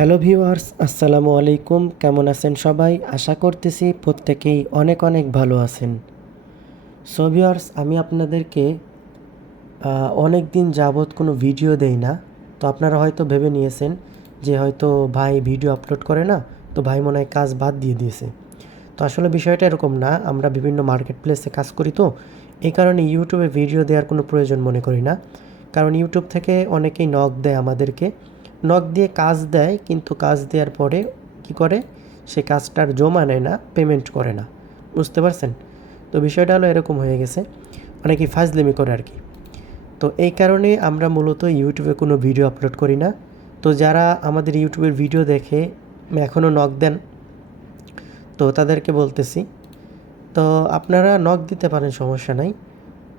Hello viewers, আসসালামু আলাইকুম। কেমন আছেন সবাই? আশা করতেছি প্রত্যেকেই অনেক অনেক ভালো আছেন। সো ভিউয়ার্স, আমি আপনাদেরকে অনেক দিন যাবৎ কোনো ভিডিও দেই না। তো আপনারা হয়তো ভেবে নিয়েছেন যে হয়তো ভাই ভিডিও আপলোড করে না, তো ভাই মনে হয় কাজ বাদ দিয়ে দিয়েছে। তো আসলে বিষয়টা এরকম না। আমরা বিভিন্ন মার্কেট প্লেসে কাজ করি, তো এই কারণে ইউটিউবে ভিডিও দেওয়ার কোনো প্রয়োজন মনে করি না। কারণ ইউটিউব থেকে অনেকেই নক দেয় আমাদেরকে, নক দিয়ে কাজ দেয়, কিন্তু কাজ দেওয়ার পরে কি করে, সে কাজটার জমা নেয় না, পেমেন্ট করে না। বুঝতে পারছেন? তো বিষয়টা হলো এরকম হয়ে গেছে, অনেকেই ফাজলামি করে আর কি। তো এই কারণে আমরা মূলত ইউটিউবে কোনো ভিডিও আপলোড করি না। তো যারা আমাদের ইউটিউবের ভিডিও দেখে এখনও নক দেন, তো তাদেরকে বলতেছি, তো আপনারা নক দিতে পারেন, সমস্যা নাই।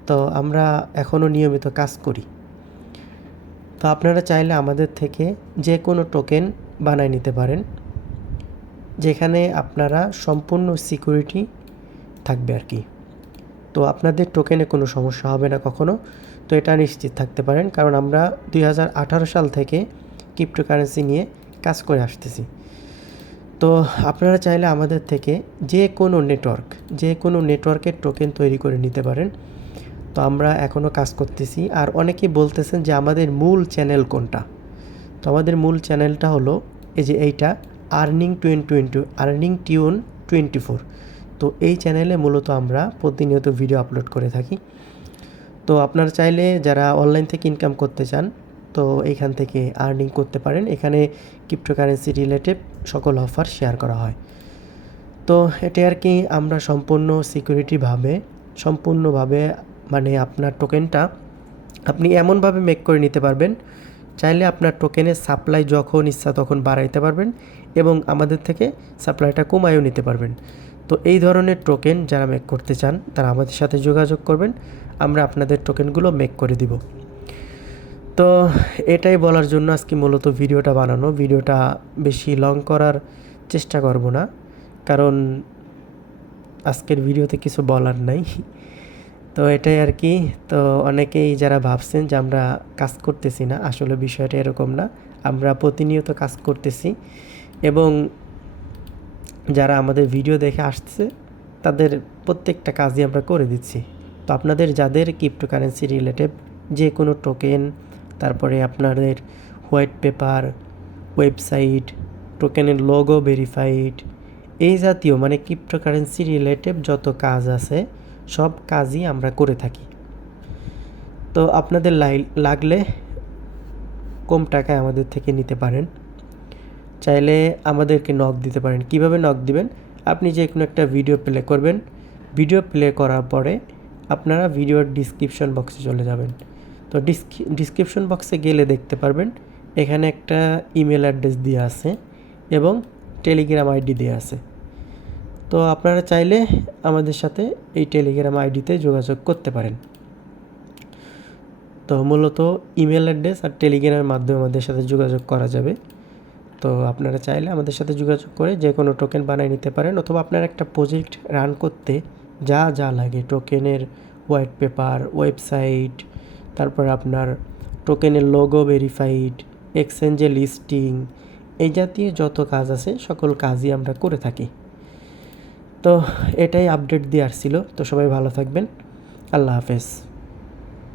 তো আমরা এখনও নিয়মিত কাজ করি। তো আপনারা চাইলে আমাদের থেকে যে কোনো টোকেন বানায় নিতে পারেন, যেখানে আপনারা সম্পূর্ণ সিকিউরিটি থাকবে আর কি। তো আপনাদের টোকেনে কোনো সমস্যা হবে না কখনো, তো এটা নিশ্চিত থাকতে পারেন। কারণ আমরা 2018 সাল থেকে ক্রিপ্টোকারেন্সি নিয়ে কাজ করে আসতেছি। তো আপনারা চাইলে আমাদের থেকে যে কোনো নেটওয়ার্কের টোকেন তৈরি করে নিতে পারেন। তো আমরা এখনও কাজ করতেছি। আর অনেকেই বলতেছেন যে আমাদের মূল চ্যানেল কোনটা। তো আমাদের মূল চ্যানেলটা হলো এই যে এইটা, আর্নিং টিউন 24। তো এই চ্যানেলে মূলত আমরা প্রতিনিয়ত ভিডিও আপলোড করে থাকি। তো আপনারা চাইলে যারা অনলাইন থেকে ইনকাম করতে চান, তো এইখান থেকে আর্নিং করতে পারেন। এখানে ক্রিপ্টোকারেন্সি রিলেটেড সকল অফার শেয়ার করা হয়। তো এটা আর কি, আমরা সম্পূর্ণভাবে মানে আপনার টোকেনটা আপনি এমনভাবে মেক করে নিতে পারবেন, চাইলে আপনার টোকেনের সাপ্লাই যখন ইচ্ছা তখন বাড়াইতে পারবেন এবং আমাদের থেকে সাপ্লাইটা কমায়ও নিতে পারবেন। তো এই ধরনের টোকেন যারা মেক করতে চান তারা আমাদের সাথে যোগাযোগ করবেন, আমরা আপনাদের টোকেনগুলো মেক করে দিব। তো এটাই বলার জন্য আজকে মূলত ভিডিওটা বানানো। ভিডিওটা বেশি লং করার চেষ্টা করব না, কারণ আজকের ভিডিওতে কিছু বলার নাই। তো এটাই আর কি। তো অনেকেই যারা ভাবছেন যে আমরা কাজ করতেছি না, আসলে বিষয়টা এরকম না। আমরা প্রতিনিয়ত কাজ করতেছি এবং যারা আমাদের ভিডিও দেখে আসছে তাদের প্রত্যেকটা কাজই আমরা করে দিচ্ছি। তো আপনাদের যাদের ক্রিপ্টোকারেন্সি রিলেটেড যে কোনো টোকেন, তারপরে আপনাদের হোয়াইট পেপার, ওয়েবসাইট, টোকেনের লোগো ভেরিফাইড, এই জাতীয় মানে ক্রিপ্টোকারেন্সি রিলেটেড যত কাজ আছে সব কাজই আমরা করে থাকি। তো আপনাদের লাগলে কম টাকায় আমাদের থেকে নিতে পারেন। চাইলে আমাদেরকে নক দিতে পারেন। কিভাবে নক দিবেন? আপনি যে কোনো একটা ভিডিও প্লে করবেন, ভিডিও প্লে করার পরে আপনারা ভিডিওর ডিসক্রিপশন বক্সে চলে যাবেন। তো ডিসক্রিপশন বক্সে গেলে দেখতে পারবেন এখানে একটা ইমেল অ্যাড্রেস দেওয়া আছে এবং টেলিগ্রাম আইডি দেওয়া আছে। তো আপনারা চাইলে আমাদের সাথে এই টেলিগ্রাম আইডিতে যোগাযোগ করতে পারেন। তো মূলত ইমেল অ্যাড্রেস আর টেলিগ্রামের মাধ্যমে আমাদের সাথে যোগাযোগ করা যাবে। তো আপনারা চাইলে আমাদের সাথে যোগাযোগ করে যে কোনো টোকেন বানিয়ে নিতে পারেন, অথবা আপনার একটা প্রজেক্ট রান করতে যা যা লাগে, টোকেনের হোয়াইট পেপার, ওয়েবসাইট, তারপর আপনার টোকেনের লোগো ভেরিফাইড, এক্সচেঞ্জে লিস্টিং, এই জাতীয় যত কাজ আছে সকল কাজই আমরা করে থাকি। তো এটাই আপডেট দেওয়ার ছিল। তো সবাই ভালো থাকবেন। আল্লাহ হাফেজ।